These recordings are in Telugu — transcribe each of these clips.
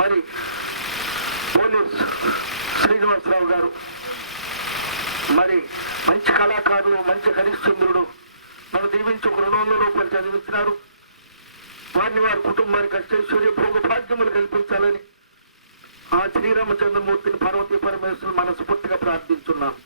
మరి పోలీస్ శ్రీనివాసరావు గారు, మరి మంచి కళాకారులు, మంచి హరిశ్చంద్రుడు, నన్ను దీవించి ఒక 200 రూపాయలు చదివించినారు. వారిని వారి కుటుంబానికి అష్టైశ్వర్య భోగ భాగ్యములు కల్పించాలని ఆ శ్రీరామచంద్రమూర్తిని, పార్వతీ పరమేశ్వరుని మనస్ఫూర్తిగా ప్రార్థించున్నాను.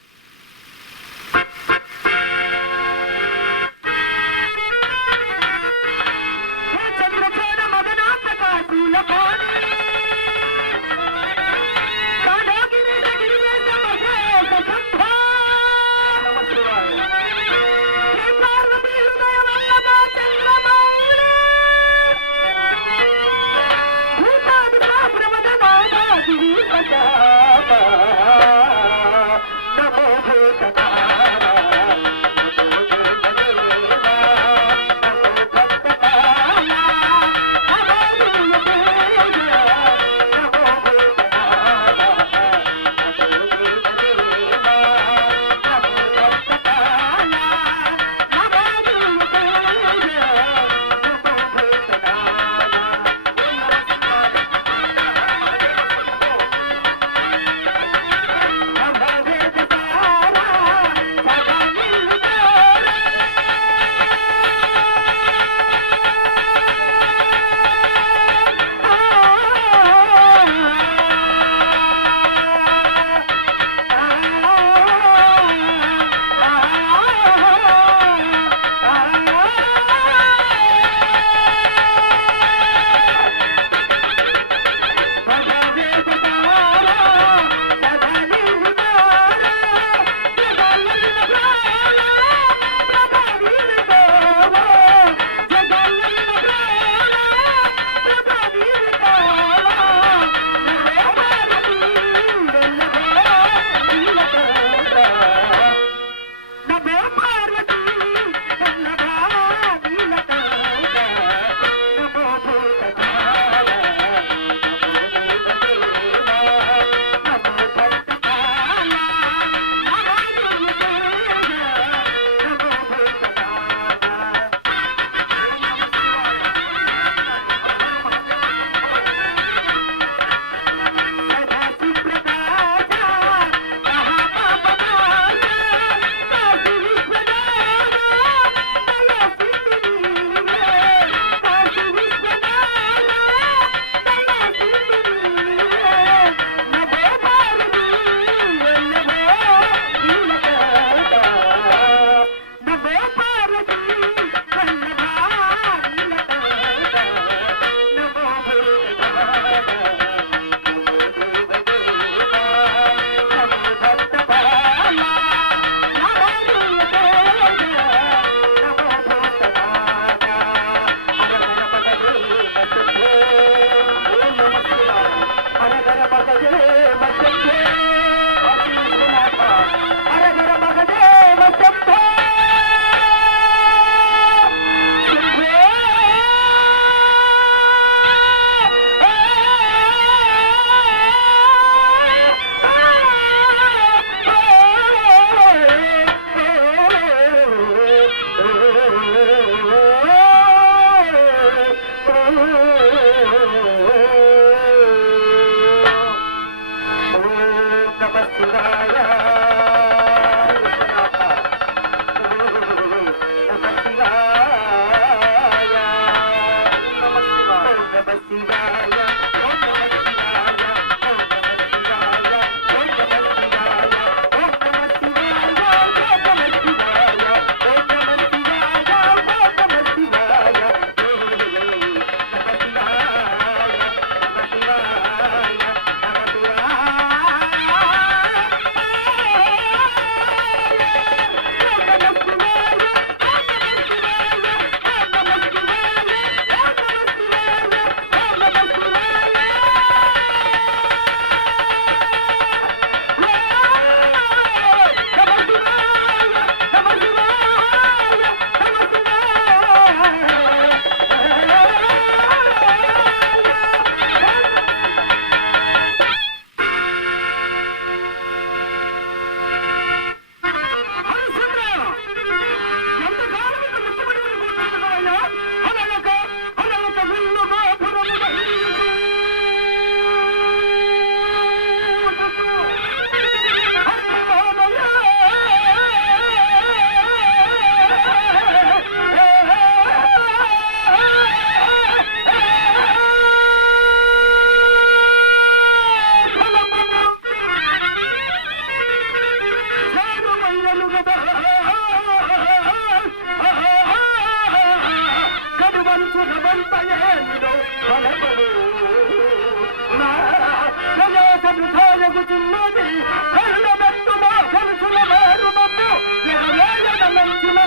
చిన్నది కళ్ళబెట్టు మా కలుసుల వారు నమ్ము ఎగవేయన మంచుల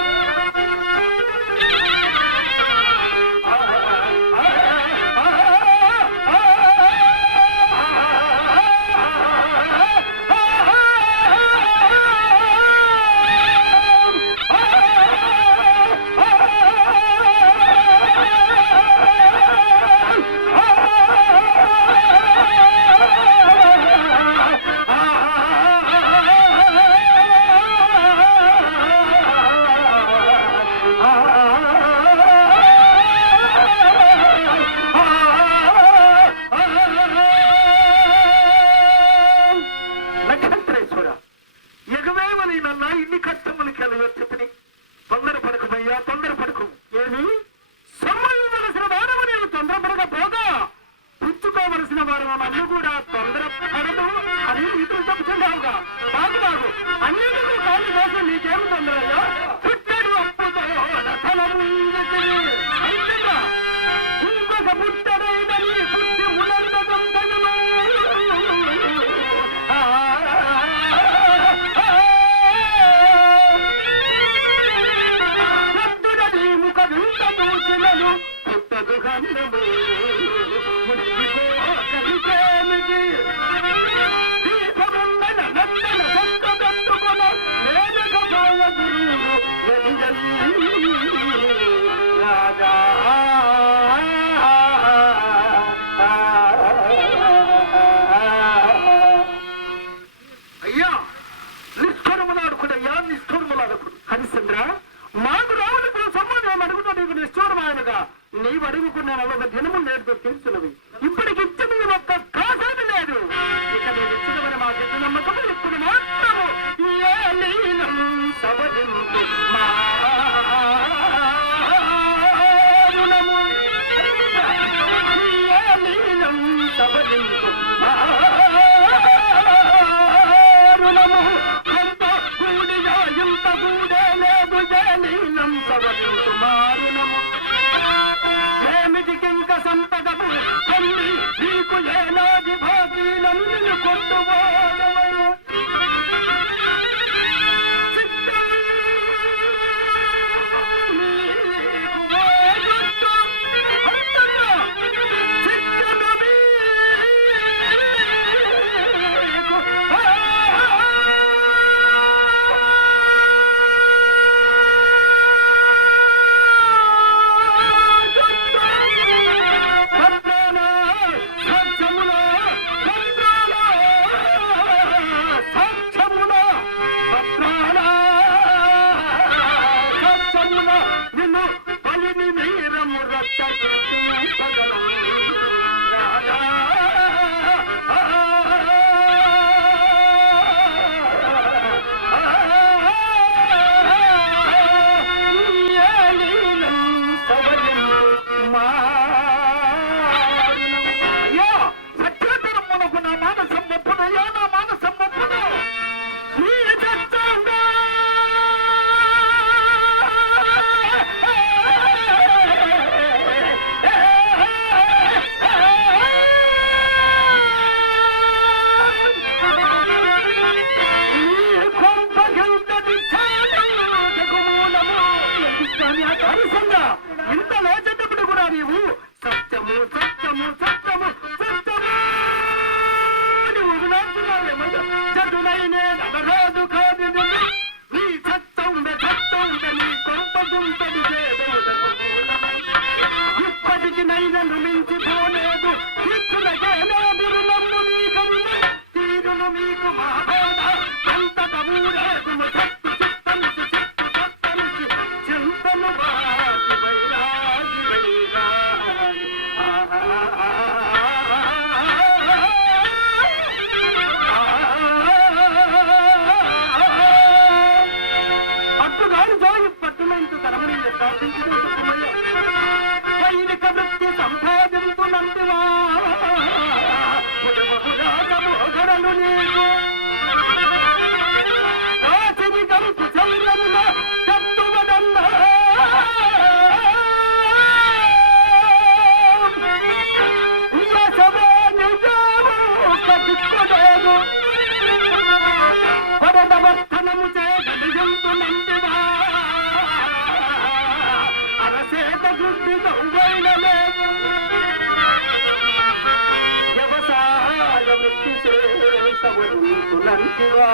సవరింతులంటివా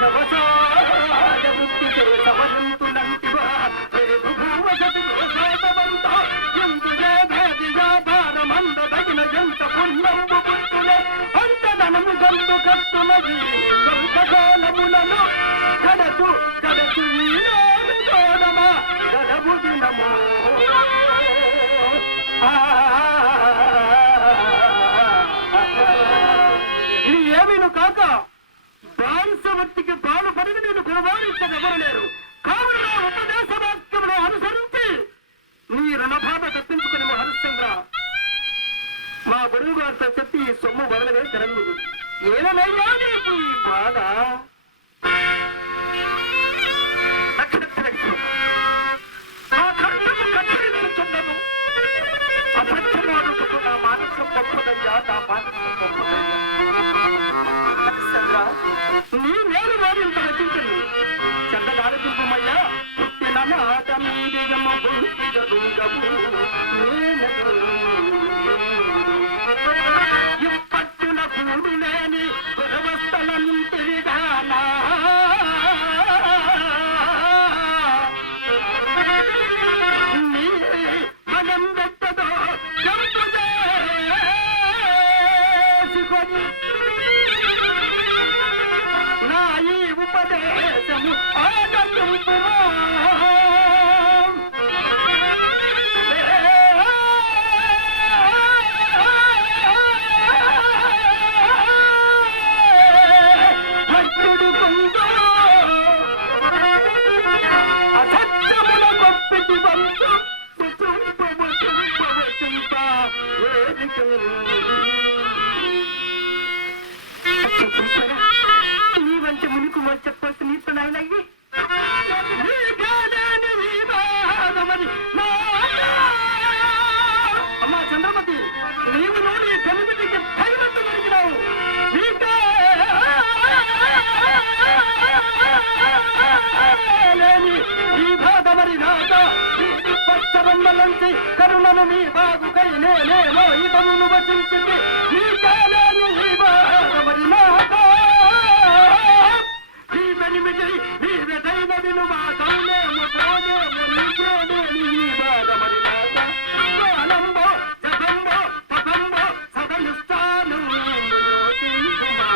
వ్యవసాయ వృత్తి చే సవరింతులంటివా లేదు భూవసతి దోషాదవంత ఎందు వ్యాపారమంద తగిన ఎంత పుణ్యంబు పుట్టులే అంతధనము గంతు కట్టునది స్వల్పకాలములను గడచు గడచు ఈనాడు చూడమా గడబు దినమో ఇది ఏమీను కాక బాంసవర్తికి బాలు పడిన నేను గురవారించదెవరు లేరు కావున నా ఉపదేశ వాక్యమును అనుసరించి నీ రుణబాధ తప్పించుకుని హరిశ్చంద్ర మా గురువు గారితో చెప్పి ఈ సొమ్ము వదలవే తెరంగుదు ఏమయ్యా నీకు ఈ బాధ అపత్యమాడుటకు నా మానసం గొప్పదయ్యా నా మానసం గొప్పదయ్యా నీ మేలు వారింత రచించండి చందగాలి దుర్గమయ్యా పుట్టిన మాట మీదిగమ్మ ఇప్పట్టున కూడు లేని గురవస్థలంటివిగానా నీ మనం పెట్టదో చంపుదేసుకొని నా ఈ ఉపదేశము ఆనందింపుమా భక్తుడు కొందో అసత్యముల గొప్పిటి వంతు నీ వంటి మునుకు మరి చెప్పాల్సిన నీతున్నాయినయ్యి అమ్మా చంద్రమతి నీవు నోడి తెలుగుకి తగినట్టు దొరికినావు ఈ బాధ మరి నాట పచ్చబొమ్మలంచి కరుణను మీ బాగుకై నేనేమో ఇతను వచించింది ఈ కాలాన్ని ఈ బాధ మరి నాట ఈ వెనిమిది ఈ వెదైన విను మా కౌలేము పోనేము నీకేనేని ఈ బాధ మరి నాట జ్ఞానంబో జపంబో తపంబో సదనుష్ఠాను యోచించుమా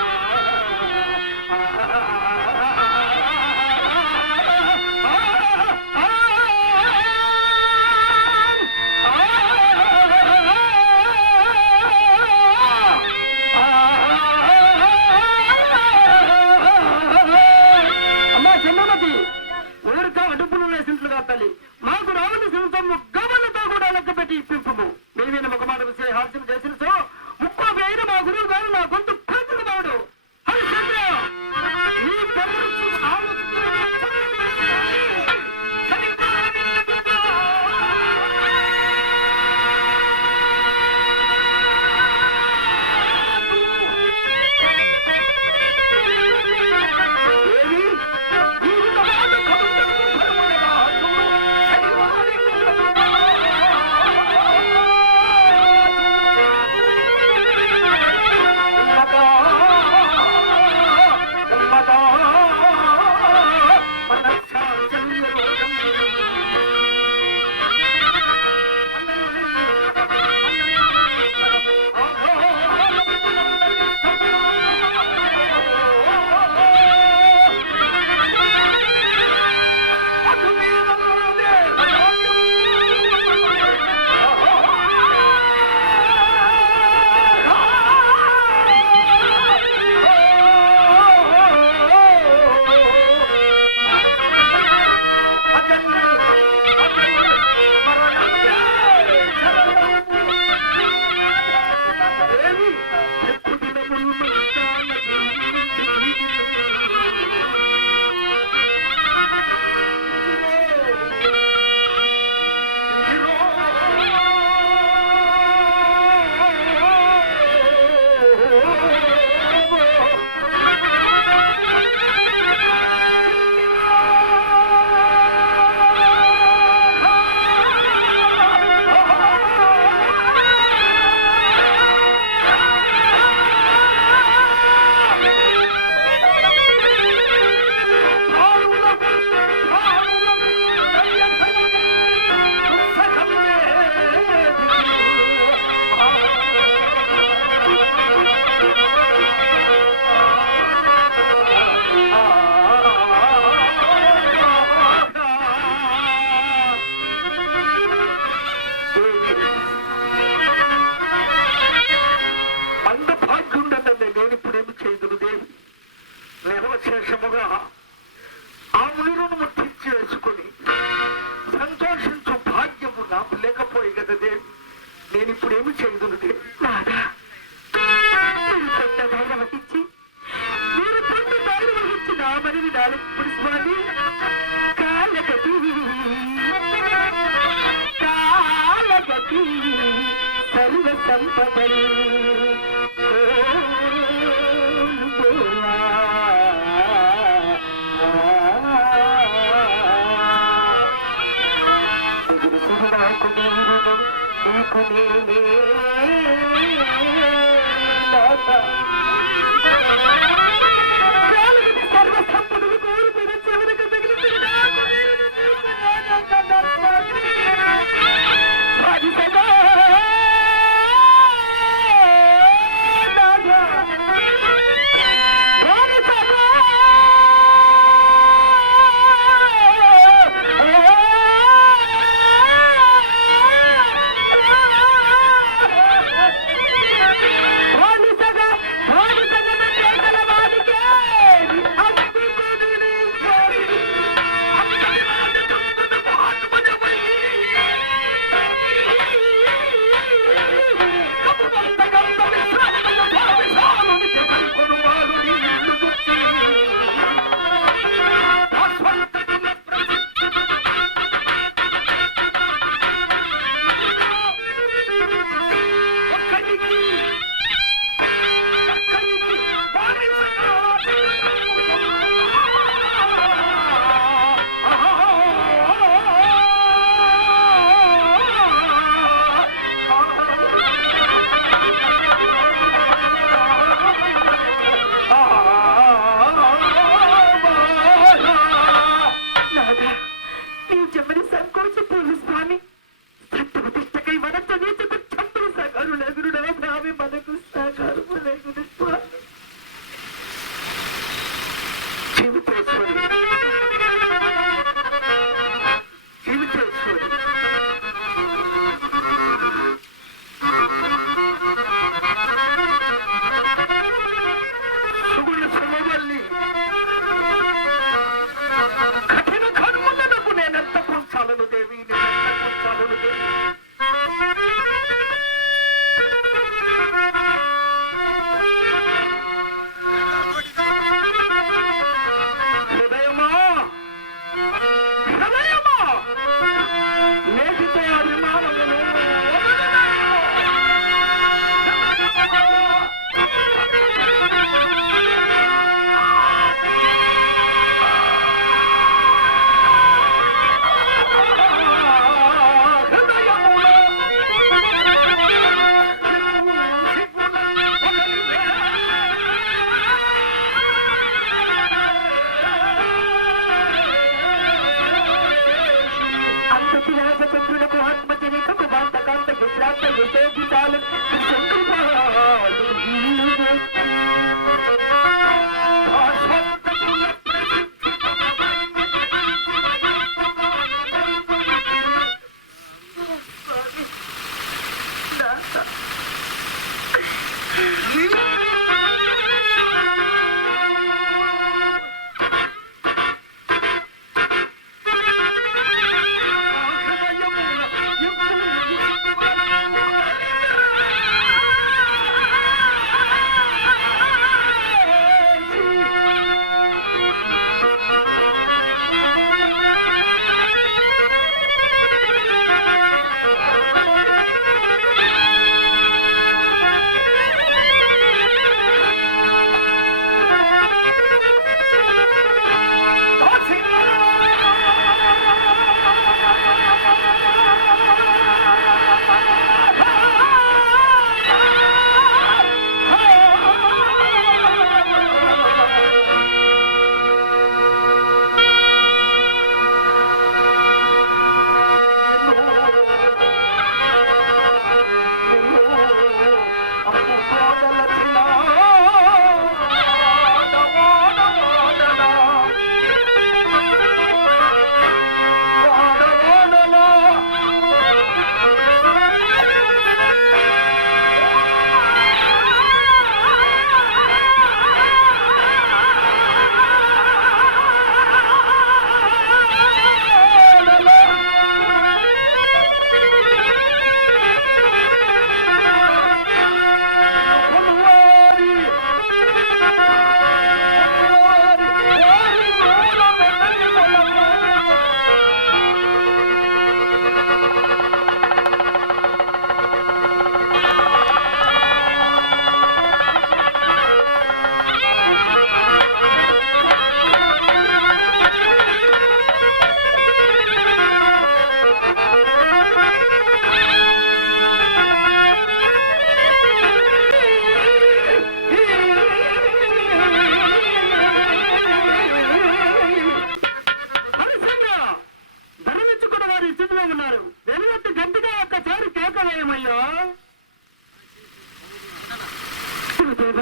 ఊరు విశేషముగా ఆ ముని రుణము తీర్చి వేసుకుని సంతోషించు భాగ్యము నాకు లేకపోయి కదా దేవి. నేను ఇప్పుడు ఏమి చేయదును దేవి. మీరు పొంది దారి వహించి నా మరిని నాలుగు స్వామి కాలగతి కాలగతి సర్వ సంపదలు సర్వసంపదలు కోరుకున్న చివరికి తగిలింది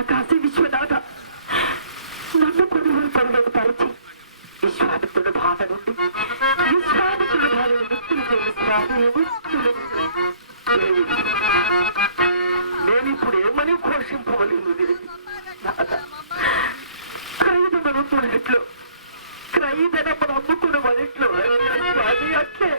కాశీ విశ్వనాథ నన్ను కొనుగోలు పనులకు పరిచి విశ్వామిత్రుడు బాధ నుండి విశ్వామిత్రుడు బాధ ముక్తులు చేస్తాను నేను ఇప్పుడు ఏమని ఘోషింపవలేదు క్రైదమను మొదట్లో క్రైదనమ్మను అమ్ముకున్న మొదట్లో అది అట్లే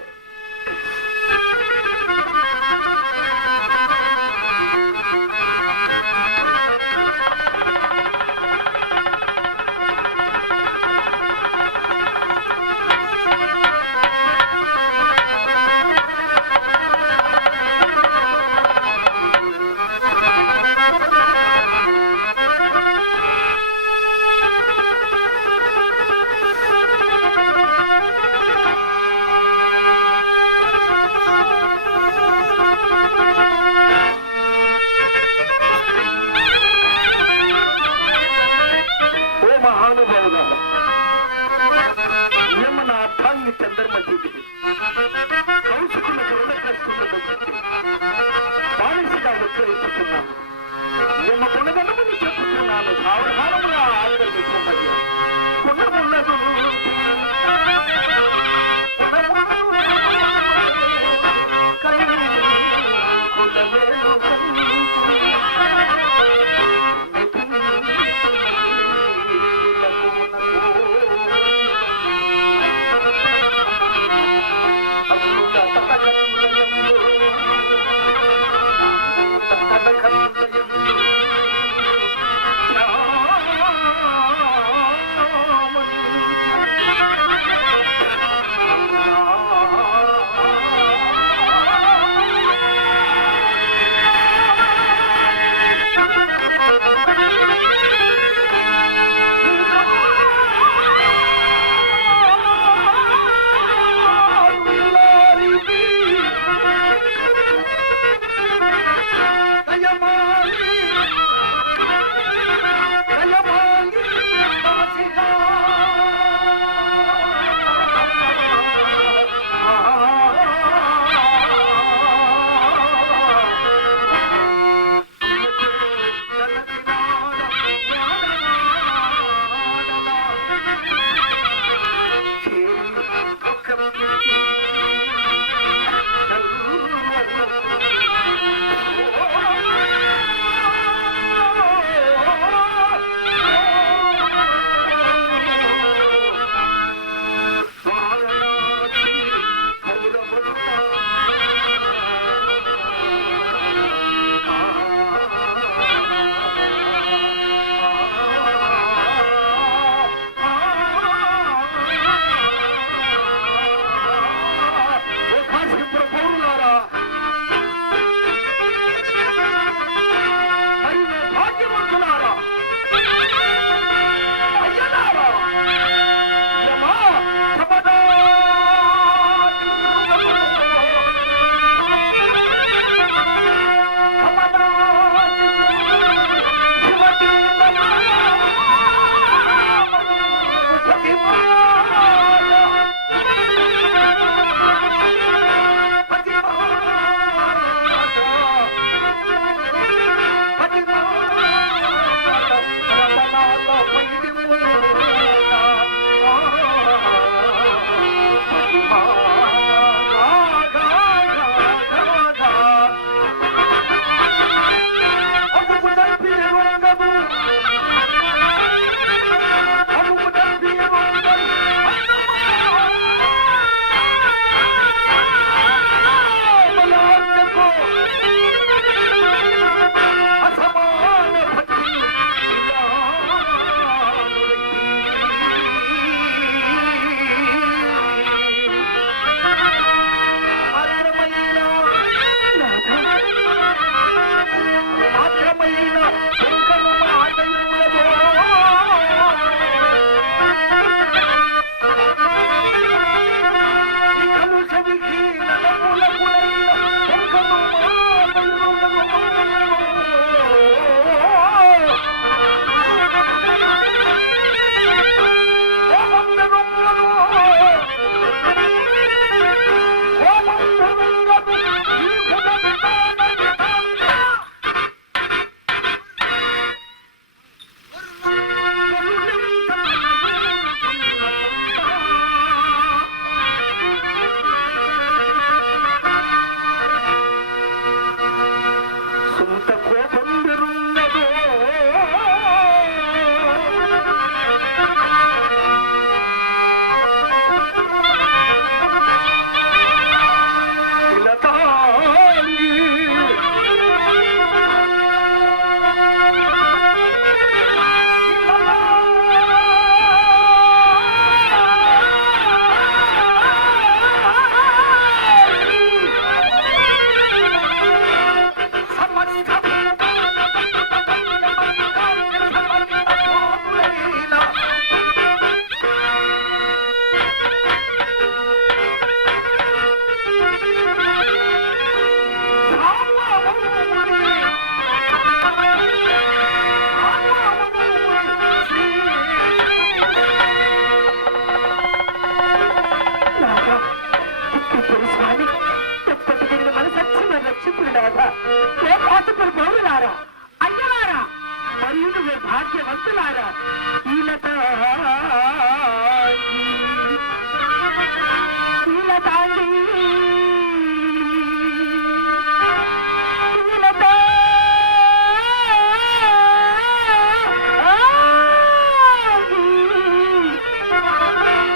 భాగ్యవంతులారా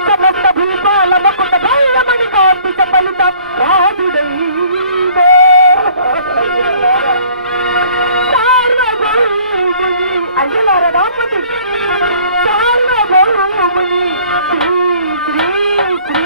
సమస్త భూపాల మకుట భైరమణి కాంతి సఫలిత రాజుడై అయ్యలార రామతి సార్వభౌముని శ్రీ శ్రీ శ్రీ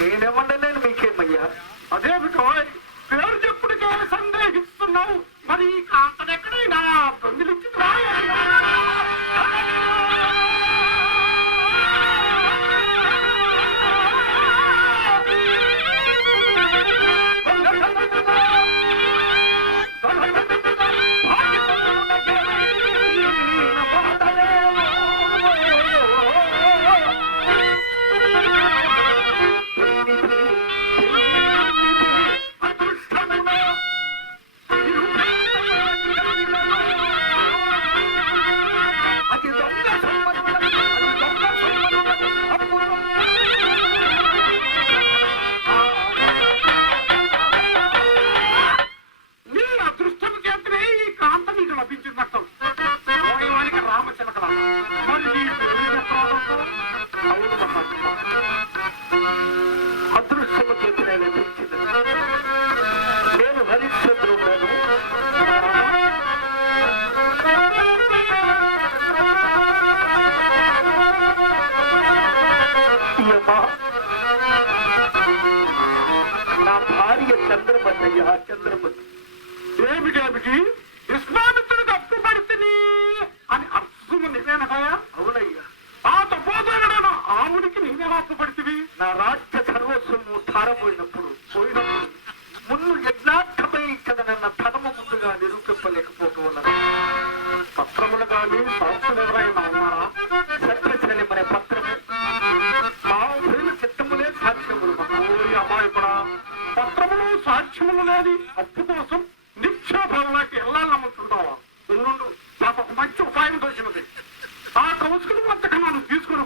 నేనేమన్నా మీకేమయ్యా అదే పేరు చెప్పుడుకే సందేహిస్తున్నావు మరి కాంతనెక్కడైనా దొంగిలించి అదృష్టము చేతి నేను హరిశ్చంద్రుడు నా భార్య చంద్రమన్నయ్య చంద్రమతి ఏమిటేమిటి విశ్వామిత్రుడికి అప్పుపడితే అని అర్థము నిజమేనయా అవునయ్యా ఆ తపోదైనా ఆవుడికి నేనే అప్పుపడితివి నా రాజ్య సర్వస్వము ధారపోయినప్పుడు ముందు యజ్ఞార్థమై కదా నన్న ధనము ముందుగా నిరూపింపలేకపోతూ ఉన్నది పత్రములు కానీ సాక్షులు ఎవరైనా ఉన్నారా సత్యశైలి అనే పత్రము మా ఊరిలో చిత్తములే సాక్ష్యములు అమ్మాయి కూడా పత్రములు సాక్ష్యములు లేని అప్పు కోసం నిక్షేపంలోకి వెళ్ళాలనుకుంటున్నావా ఎల్లుండు నాకు ఒక మంచి ఉపాయం దొరికినది ఆ కౌసుకుని మొత్తగా నన్ను తీసుకుని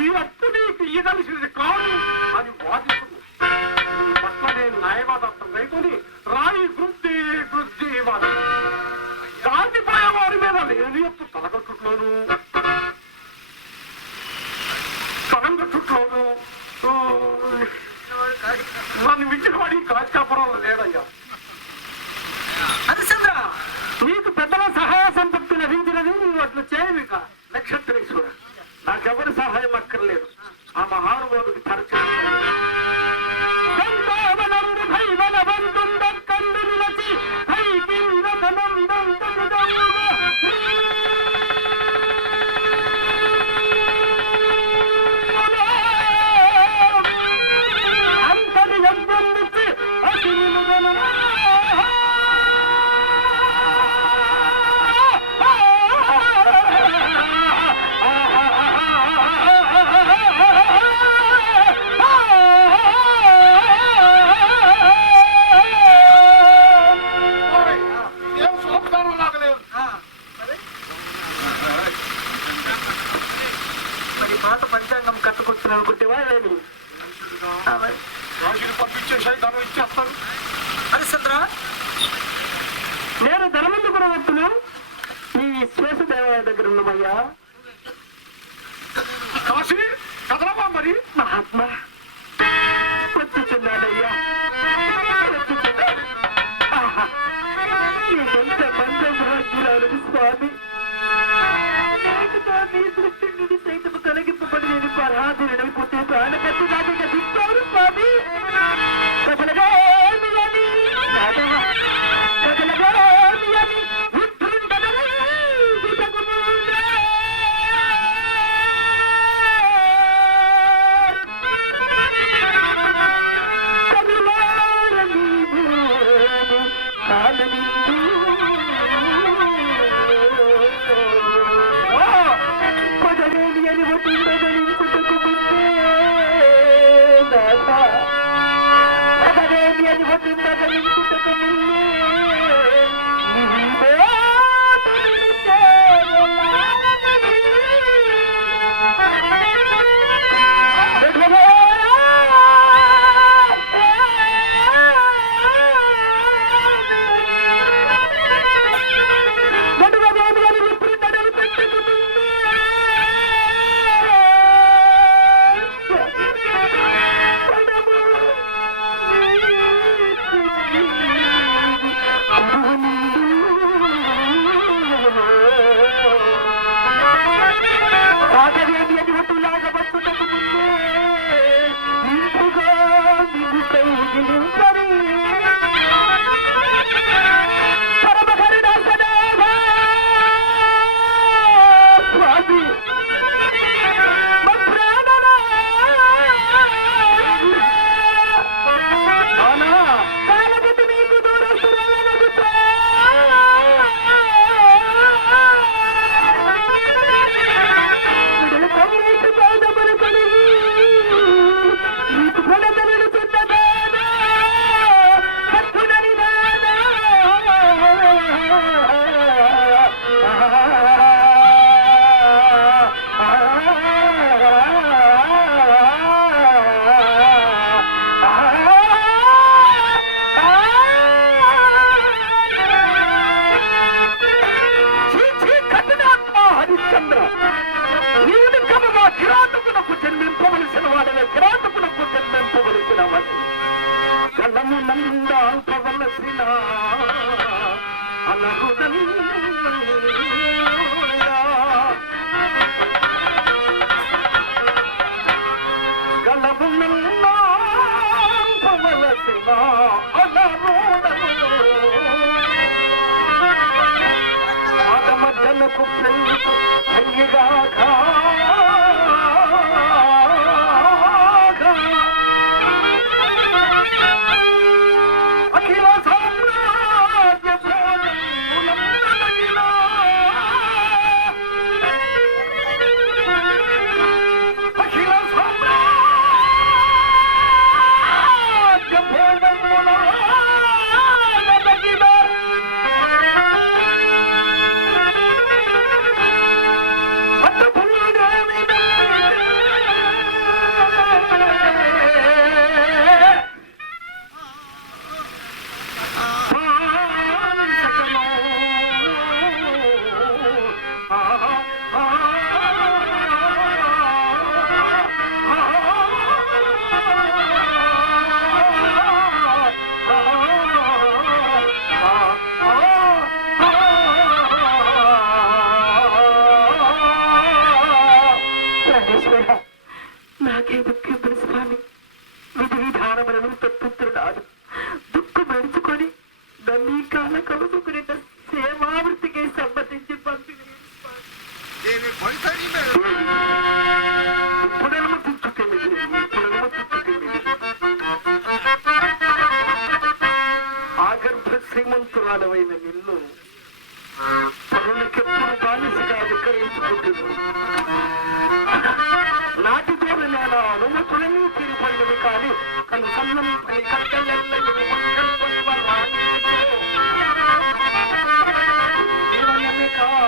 ఈ అప్పు నీకు ఇయ్యదలిసినది కాదు అని వాదిస్తుంది పట్ల నేను న్యాయవాదం రైతుని రాయి వృద్ధి వృద్ధి వాది గాంధీపాయ వారి మీద లేని అప్పు తలగట్టుట్లోను తలంగట్టుట్లోను నన్ను మించిన వాడి కాచాపురంలో లేడయ్యా హరిశ్చంద్ర నీకు పెద్దల సహాయ సంపత్తి లభించినది నువ్వు అట్లా చేయవిక నక్షత్రేశ్వర నాకెవరి సహాయం అక్కర్లేదు ఆ మహానుభావుడికి తరచు ఉన్నాయి, రాజుని పంపించేసాయి, ధనం ఇచ్చేస్తారు. హరిశ్చంద్ర, నేను ధనమందు కూడా వస్తున్నా ఈ శ్వేత దేవాలయ దగ్గర ఉన్నామయ్యా. కాశీ కదలమా మరి. మహాత్మా వచ్చుచున్నాడయ్యా, వచ్చుచున్నాడు. ఎంత పంచభాగ్యురాలు స్వామి. నీ దృష్టి నుండి సైతము తొలగింపబడి నేను పరాధీనైపోతే ప్రాణకట్టు నాకు దిక్కారు స్వామి. ప్రజలగా నాకే దుఃఖింపుడు స్వామి. విధి విధానములను తప్పుతున్నాడు. దుఃఖం మెడుచుకొని నన్ను కాల కలుసుకుని సేవావృత్తికి సమ్మతించి పంపిణీ ఆగర్భ శ్రీమంతురాలమైన నిన్ను పరులకెప్పుడు బానిసగా విక్రయించుకుంటుంది. నాటితో నేను అనుమతులని తీరిపోయినవి కానీ కన్సన్నం జీవనమే కానీ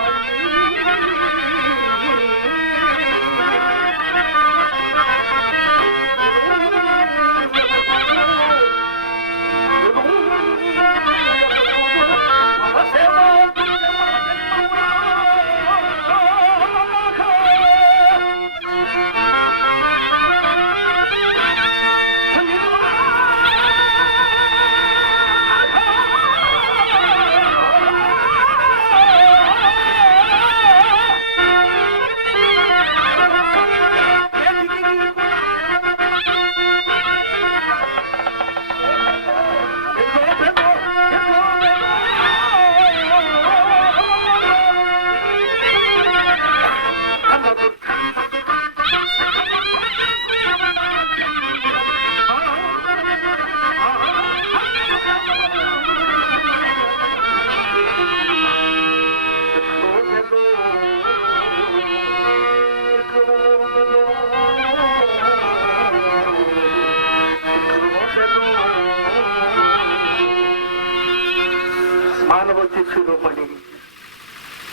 ఫలవతి శిరోమణి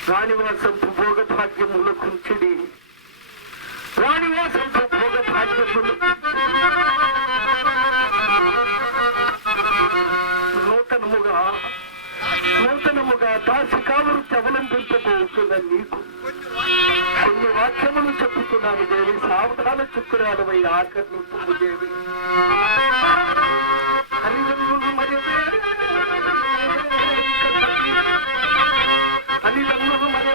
రాణివాసం భోగ భాగ్యముల కుంచిడి రాణివాసం భోగ భాగ్యములు నూతనముగా దాసి కావృత్తి అవలంబించబోతున్న నీకు కొన్ని వాక్యములు చెప్పుతున్నాను దేవి. సావధాన చుక్కురాలమై ఆకర్ణింపు దేవి. అనిలమ్ములు మరి అనిలమ్ములు మరి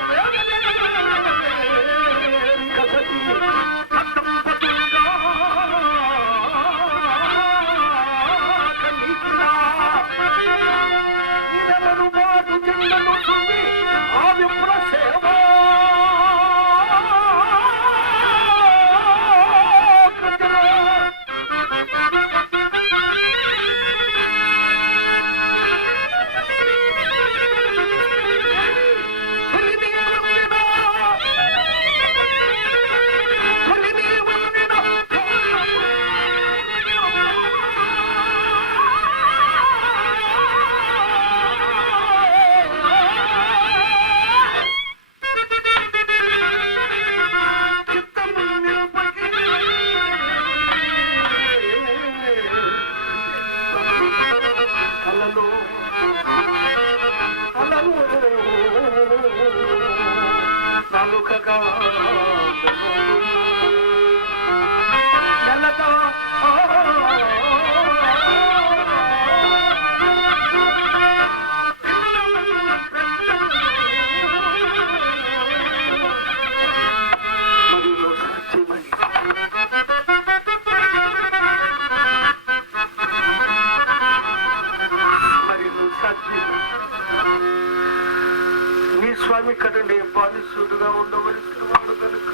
స్వామి కదండి బాధిస్తుడుగా ఉండవలసిన వాడు కనుక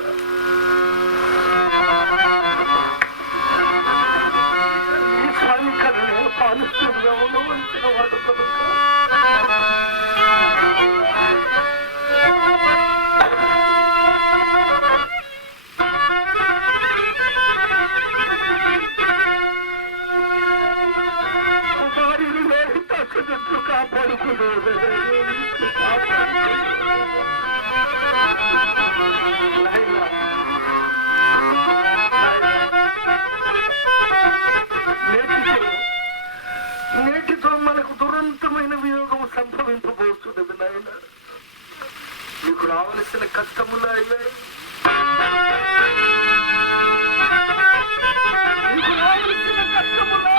ఈ స్వామి కదండి బాధిస్తుడుగా ఉండవలసిన వాడు కనుక వారిని వేరే తగ్గట్లు కాపాడుకునేది నేటితో మనకు దురంతమైన వియోగం సంభవింపబోతున్నది నాయన. నీకు రావలసిన కష్టములు అయ్యాయి. నీకు రావలసిన కష్టములు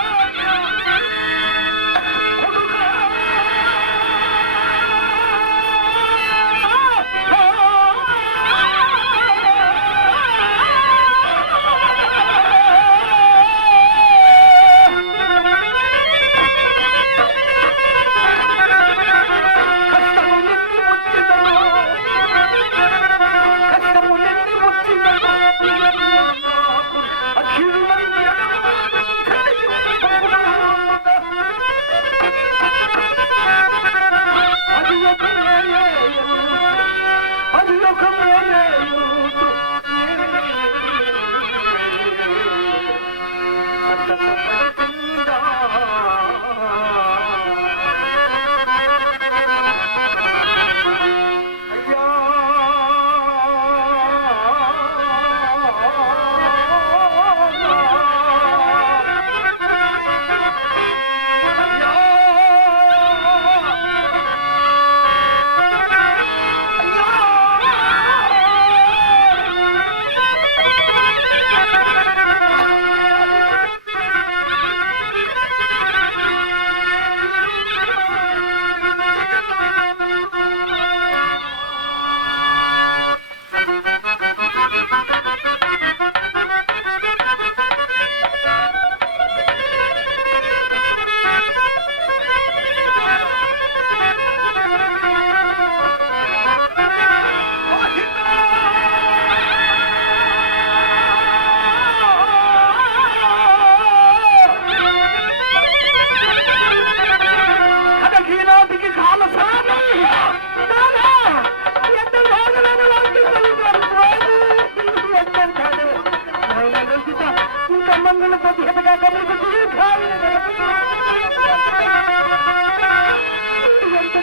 ఎంత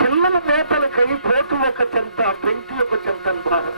పిల్లల మేతలకై పోతు ఒక చెంత పెంచి ఒక చెంతను భారం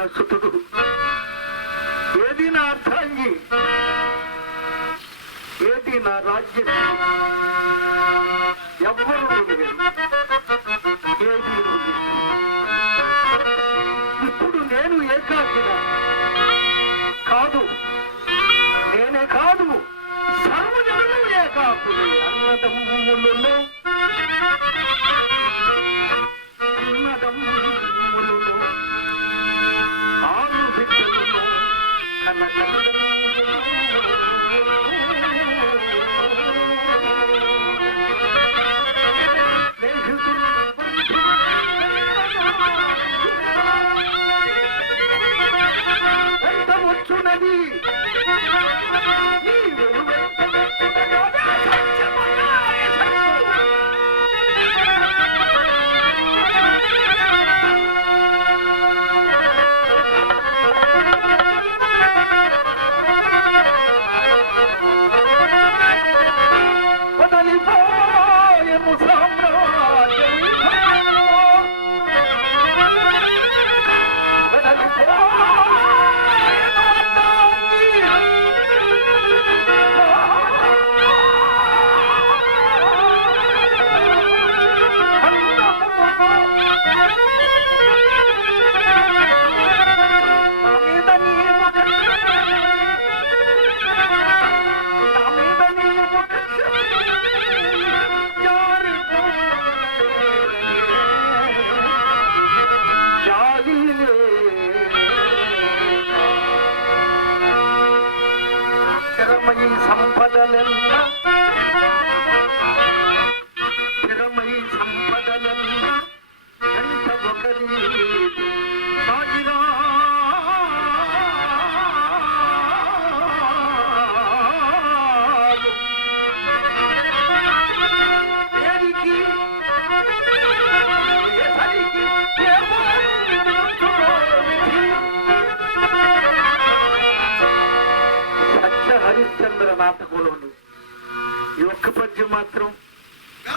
నా సుతుడు, ఏది నా అర్థాంగి, ఏది నా రాజ్యం, ఎవ్వరు ఏది ఇప్పుడు నేను ఏకాకిన కాదు, నేనే కాదు, సర్వజనులు ఏకాకులే. అన్నదమ్ములలో ఆరు బిడ్డలను కన్న ఎంత వచ్చునది సంపదలెన్న స్థిరమై సంపదలెన్న ఎంత ఒకరి సాగిరా హరిశ్చంద్ర నాటకంలోని ఈ ఒక్క పద్యం మాత్రం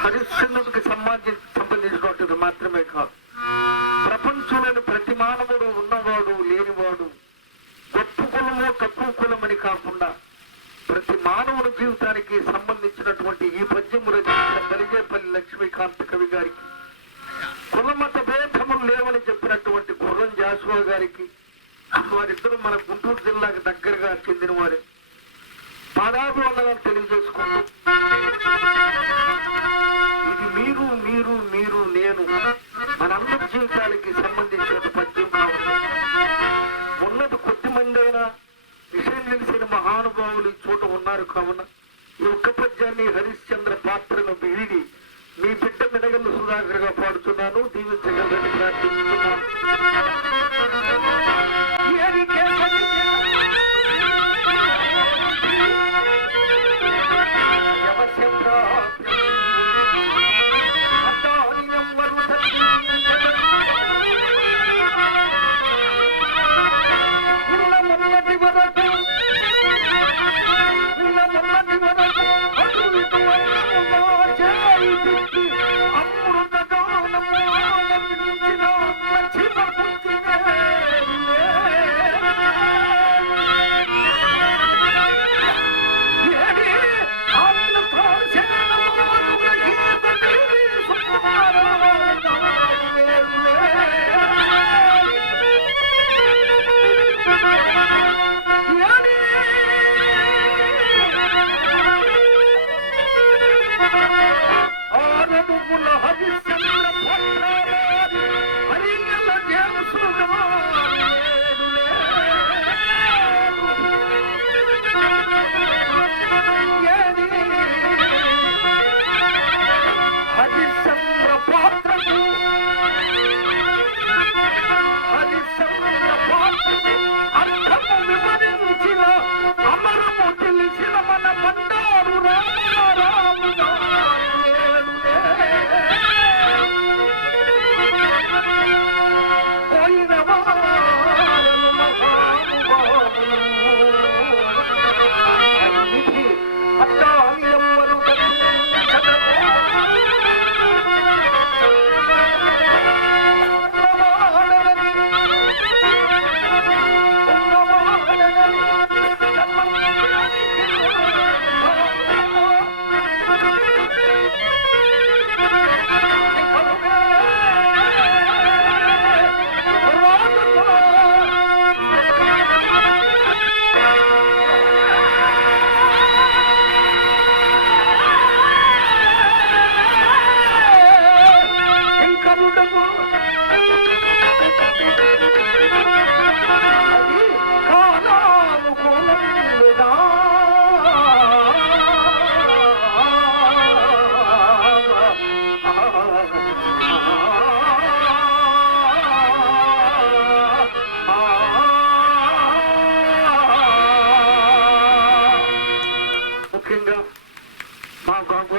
హరిశ్చంద్రుడికి సంబంధించినటువంటిది మాత్రమే కాదు. ప్రపంచంలోని ప్రతి మానవుడు ఉన్నవాడు లేనివాడు, గొప్ప కులము తక్కువ కులమని కాకుండా ప్రతి మానవుని జీవితానికి సంబంధించినటువంటి ఈ పద్యము రచించిన బలిజేపల్లి లక్ష్మీకాంత్ కవి గారికి, కులమత భేదములు లేవని చెప్పినటువంటి గుర్రం జాషువా గారికి, వారిద్దరూ మన గుంటూరు జిల్లాకు దగ్గరగా చెందిన వారే, పాదాభివందనాలు తెలియజేసుకుంటూ ఇది మీరు మీరు మీరు నేను మనందరి జీవితాలకి సంబంధించిన పద్యం కావాలి. ఉన్నది కొద్ది మంది అయినా విషయం తెలిసిన మహానుభావులు ఈ చోట ఉన్నారు కావున ఈ ఒక్క పద్యాన్ని హరిశ్చంద్ర పాత్రను వీడి మీ బిడ్డ మెడగల్లు సుధాకర్ గా పాడుతున్నాను. దీవించగలని ప్రార్థిస్తున్నాను.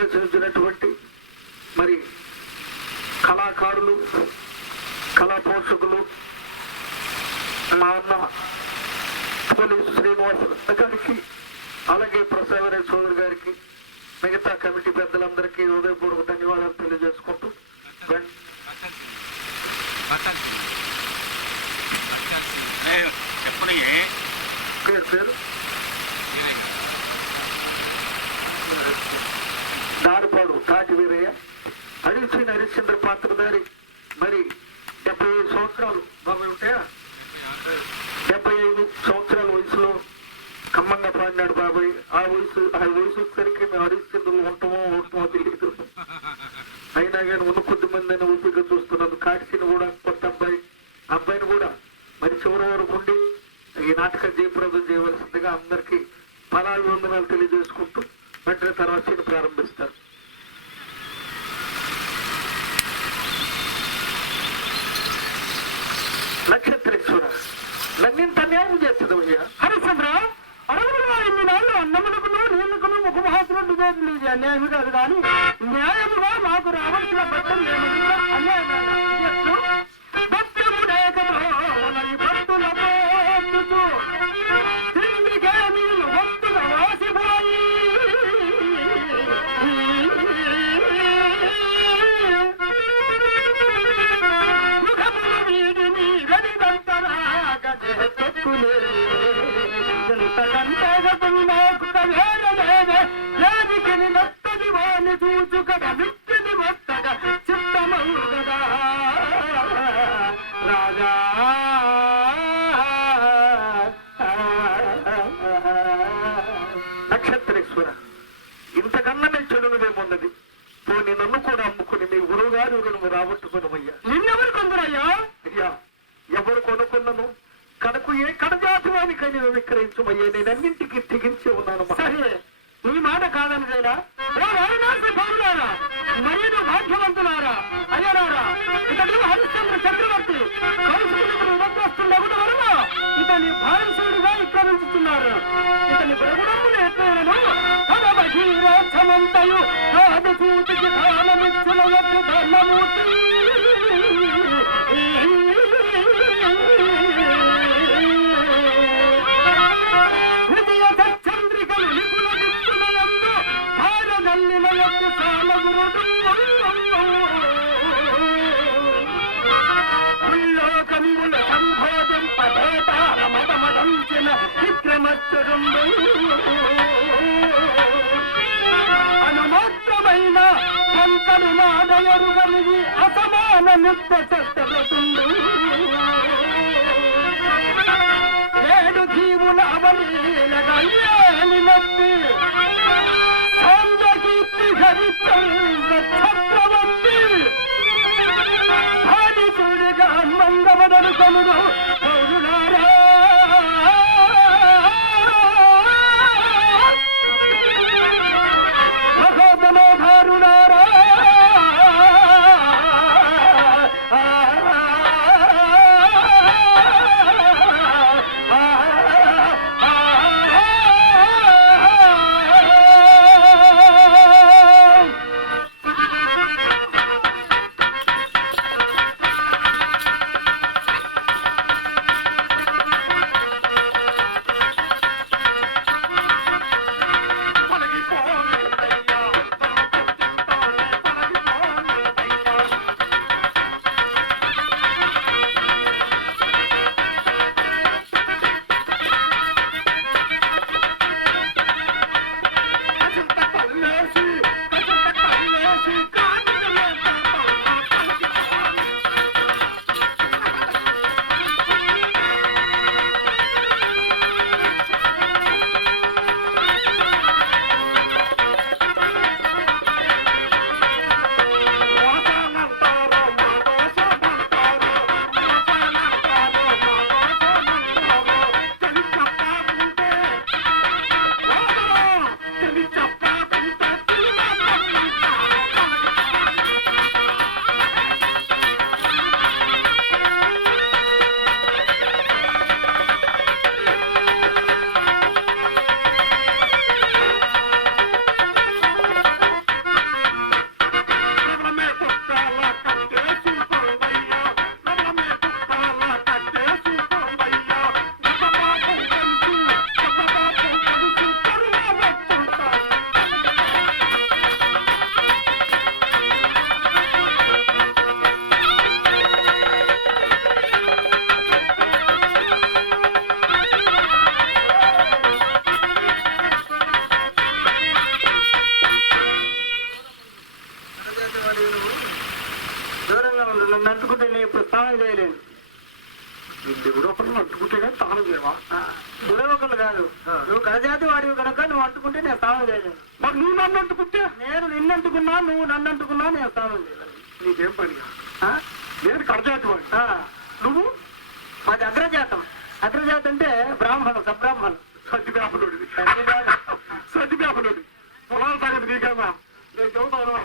ప్రదర్శించినటువంటి మరి కళాకారులు, కళా పోషకులు, మా అన్న పోలీసు శ్రీనివాస గారికి, అలాగే ప్రసాదరాయ చౌదరి గారికి, మిగతా కమిటీ పెద్దలందరికీ హృదయపూర్వక ధన్యవాదాలు తెలియజేసుకుంటూ పేరు దారిపాడు తాటి వీరయ్య, అడిసి హరిశ్చంద్ర పాత్రధారి, మరి 75 సంవత్సరాలు బాబు ఉంటాయా, 75 సంవత్సరాల వయసులో ఖమ్మంగా పాడినాడు బాబాయ్. ఆ వయసు వచ్చేసరికి మేము హరిశ్చంద్రులు ఉంటామో తెలియదు. అయినా కానీ ఉన్న కొద్ది మంది అయినా ఊపిగా చూస్తున్నాను. కాటిసిని కూడా కొత్త అబ్బాయిని కూడా మరి చివరి వరకు ఉండి ఈ నాటక జయప్రదం చేయవలసిందిగా అందరికీ పదాభివందనాలు తెలియజేసుకుంటూ వెంటనే తర్వాత ప్రారంభిస్తారు. నక్షత్రేశ్వర, నన్నింత న్యాయం చేస్తుంది అయ్యా. హరిశ్చంద్ర, అడవులుగా ఎన్ని నాళ్ళు అన్నములకును నీళ్లకును ముఖమహాసులు చేసి అన్యాయం కాదు, కానీ న్యాయముగా మాకు రావాల్సిన బట్టలు నక్షత్రేశ్వర, ఇంతకన్నా నేను చెడునువేమున్నది. పోనీ నన్ను కూడా అమ్ముకుని మీ గురువుగారు నువ్వు రాబట్టుకునమయ్యా. నిన్నెవరు కొందరయ్యా? అయ్యా, ఎవరు కొనుక్కున్నాను కనుక ఏ కడజాతివానికైనా విక్రయించమయ్యా. నేను అన్నింటికి తెగించి ఉన్నాను. సరే, నీ మాట కాదని లేదా మరియు భాగ్యవంతులారా, అయ్యరారా, ఇతడు హరిశ్చంద్ర చక్రవర్తి వస్తున్నప్పుడు వలన ఇతని భారసుడిగా విక్రమించుతున్నారు. ఇతని ప్రగుణములు ఎట్లను తన భగీరథమంతయు రాజసూతికి దానమిచ్చిన యొక్క ధర్మమూర్తి హృదయ చంద్రికలు నిపుణ దిక్కులందు భారదల్లిన యొక్క సాలగురుడు లోకముల సంబోధింపేతార మదమదంచిన విక్రమచ్చరుండు అనుమాత్రమైన పంతను నాదయరుగలిగి అసమాన నిత్య చట్టబతుండు ఏడు జీవుల అవలీలగల్యాని నత్తి సాంద్రకీర్తి హరిచంద్ర చక్రవర్తి భారసుడిగా మంగమదరు కనుడు పౌరులారా. భగవదనోధారులారా, నన్ను అంటుకుంటే నేను ఇప్పుడు స్నానం చేయలేను. ఎవరో ఒకరు అంటుకుంటే కానీ స్నానం చేయవా? బుడవకలు కాదు, నువ్వు గజాతి వాడివి కనుక నువ్వు అంటుకుంటే నేను స్నానం చేయలేను. మరి నువ్వు నన్ను అంటుకుంటే? నేను నిన్ను అంటుకున్నా, నువ్వు నన్ను అంటుకున్నా నేను స్నానం చేయలేను. నీకేం పని? నేను కడజాతి వాడి, నువ్వు మాది అగ్రజాతం. అగ్రజాతం అంటే బ్రాహ్మణం, సబ్రాహ్మణం. సజ్జి వ్యాపనుడి, సజ్జి వ్యాపనుడి పొలాల సంగతి నీకేమా? నేను చెబుతాను.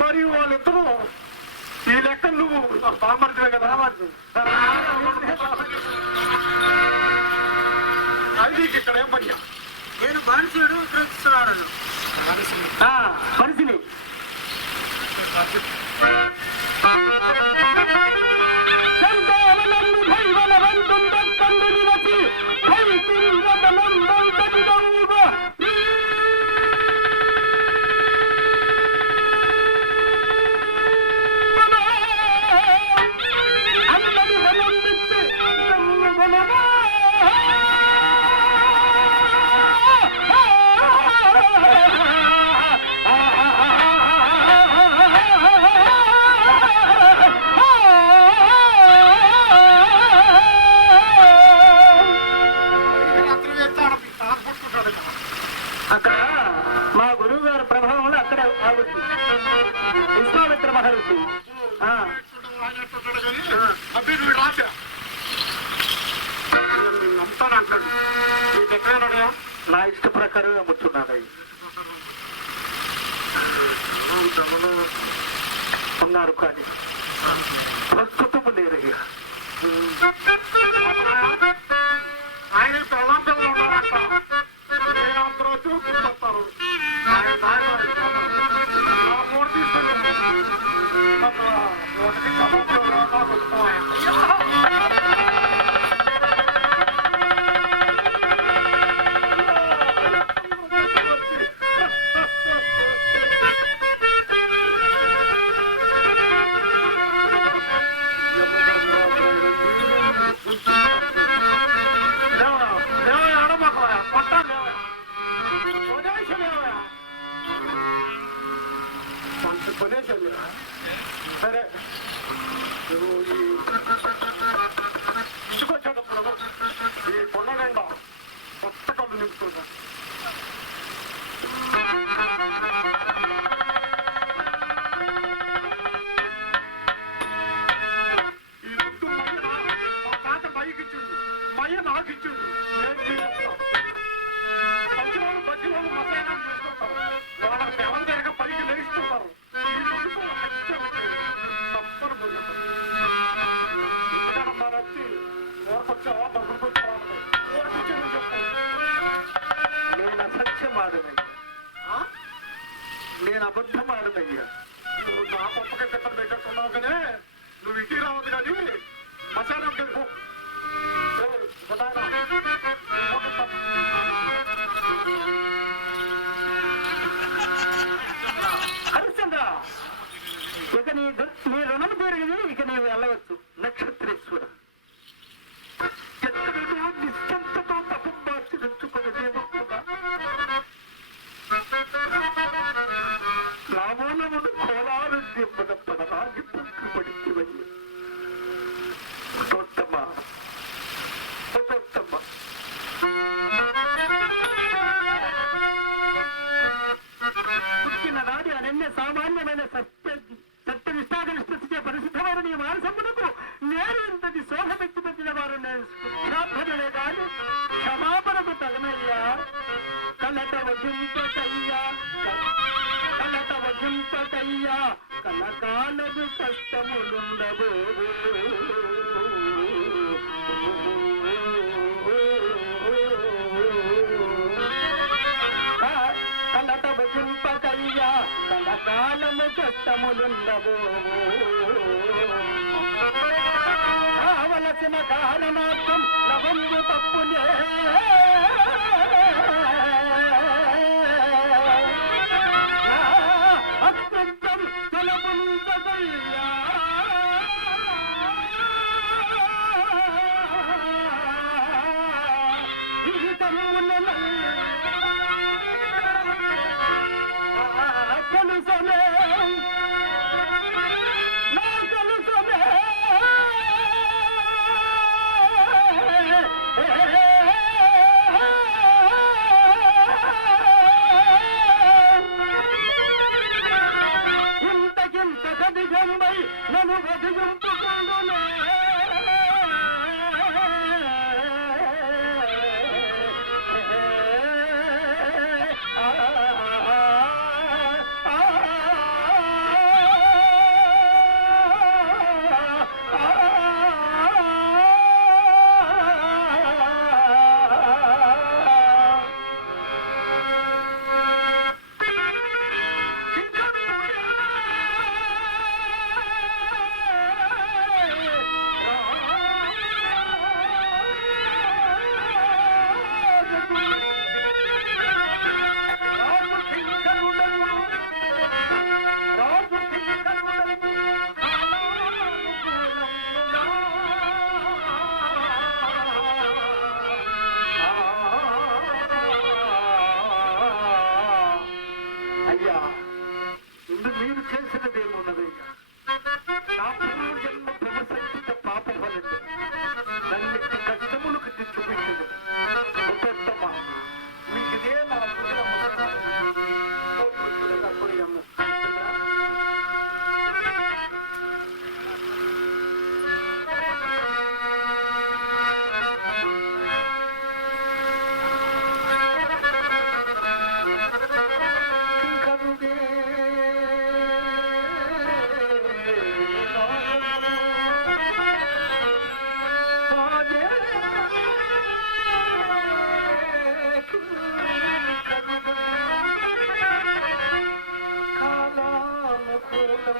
మరి వాళ్ళిద్దరూ ఈ లెక్క నువ్వు బామర్తివే కదా? అది ఇక్కడ ఏం పని? నేను బానిసుడు ఉద్రేస్తున్నాడు. మనిషిని అక్కడ మా గురువు గారి ప్రభావంలో అక్కడ ఆగుతుంది. విశ్వామిత్ర మహర్షి అబ్బి నువ్వు రాశా నమ్ముతాను అంటాడు. నీకు ఎక్కడైనా నా ఇష్ట ప్రకారమే ముచ్చున్నాడు. ఉన్నారు కానీ ప్రస్తుతం లేరు. ఆయన పెళ్ళం పిల్లలు ఉన్నారంట. నేను అందరూ చూపిస్తారు. మూడు తీసుకుని సరే ఇసుకొచ్చేటప్పుడు ఈ కొండ నిండా కొత్త కళ్ళు నింపుతుంటా. ఈ రొద్దు మా తాత మైకిచ్చిండు, మయ్య నాకిచ్చిండు. బజ్జీలు మసాలా చేసుకుంటాం. వాళ్ళకి ఎవరి దగ్గర పైకి లేస్తే ఆడనయ్యా, నేను అబద్ధం ఆడనయ్యా. నువ్వు నా పప్పక చెప్పలు పెట్టేస్తున్నావు కానీ నువ్వు ఇంటికి రావద్దు కానీ మసాలా తెలుపు. హరిశ్చంద్ర, ఇక నీ రుణం జరిగింది, ఇక నీవు వెళ్ళవచ్చు. నక్షత్రేశ్వర, ఎక్కడో నిశ్చంతతో తప్పు మార్చిదించుకుని రామోనమును కోలారుద్యమున రాగి పుట్టుబడివయ్య. పుట్టోత్తమ, పుట్టోత్తమ, పుట్టిన నాడి అనన్య సామాన్యమైన సత్యనిష్టాగనిష్ఠించే పరిశుద్ధమైన నీ మానసమునకు నేను ఇంతటి శోభ పెంచిపెట్టిన వారు నేను ప్రార్థనలే కాదు క్షమాపణకు తగనయ్యా. కలట వజింపటయ్యా, కలట వజింపటయ్యా, కలకాలదు కష్టములుండవు. కలట భజింపకయ్యా, కలకాలము కష్టములుండవు. కావలసిన కారణార్థం లవంగు తప్పులే, అత్యంతం సులభుంచదయ్యా. ఇది తమ్ముల కలుసమే, నా కలుసమే, ఇంతకింత కదిగంబై నన్ను వదిలింపుకుండునే. అయ్యా, ఇందు మీరు చేసినదేమున్నదయ్యా? నా పూర్వజన్మ భవసంచిత పాప ఫలితం నన్నిటి కష్టములకు తెచ్చిపెట్టింది. ఉత్తమ, మీకు ఇదే నా కాలానుకూలం